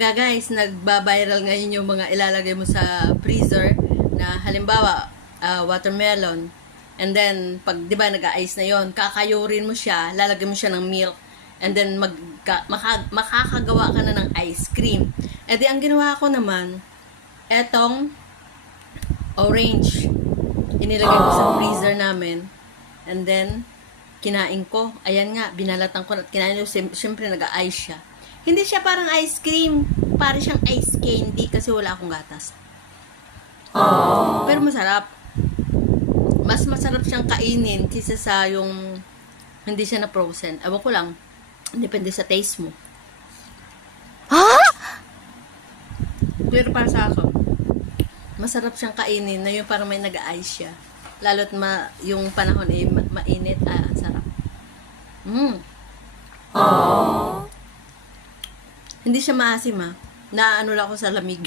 Guys, nagba-viral ngayon yung mga ilalagay mo sa freezer na halimbawa, watermelon. And then, pag 'di ba nag-ice na 'yon, kakayurin mo siya, lalagyan mo siya ng milk. And then makakagawa ka na ng ice cream. Eh di ang ginawa ko naman, etong orange. Inilagay ko sa freezer namin. And then kinain ko. Ayan nga, binalatan ko at kinain ko. Siyempre nag-ice siya. Hindi siya parang ice cream. Parang siyang ice candy kasi wala akong gatas. Pero masarap. Mas masarap siyang kainin kaysa sa yung hindi siya na frozen. Ewan ko lang. Depende sa taste mo. Pero para sa ako, masarap siyang kainin na yung parang may nag-ice siya. Lalo't yung panahon ay mainit. Ang sarap. Hindi siya maasim, ha. Naano lang ako sa lamig.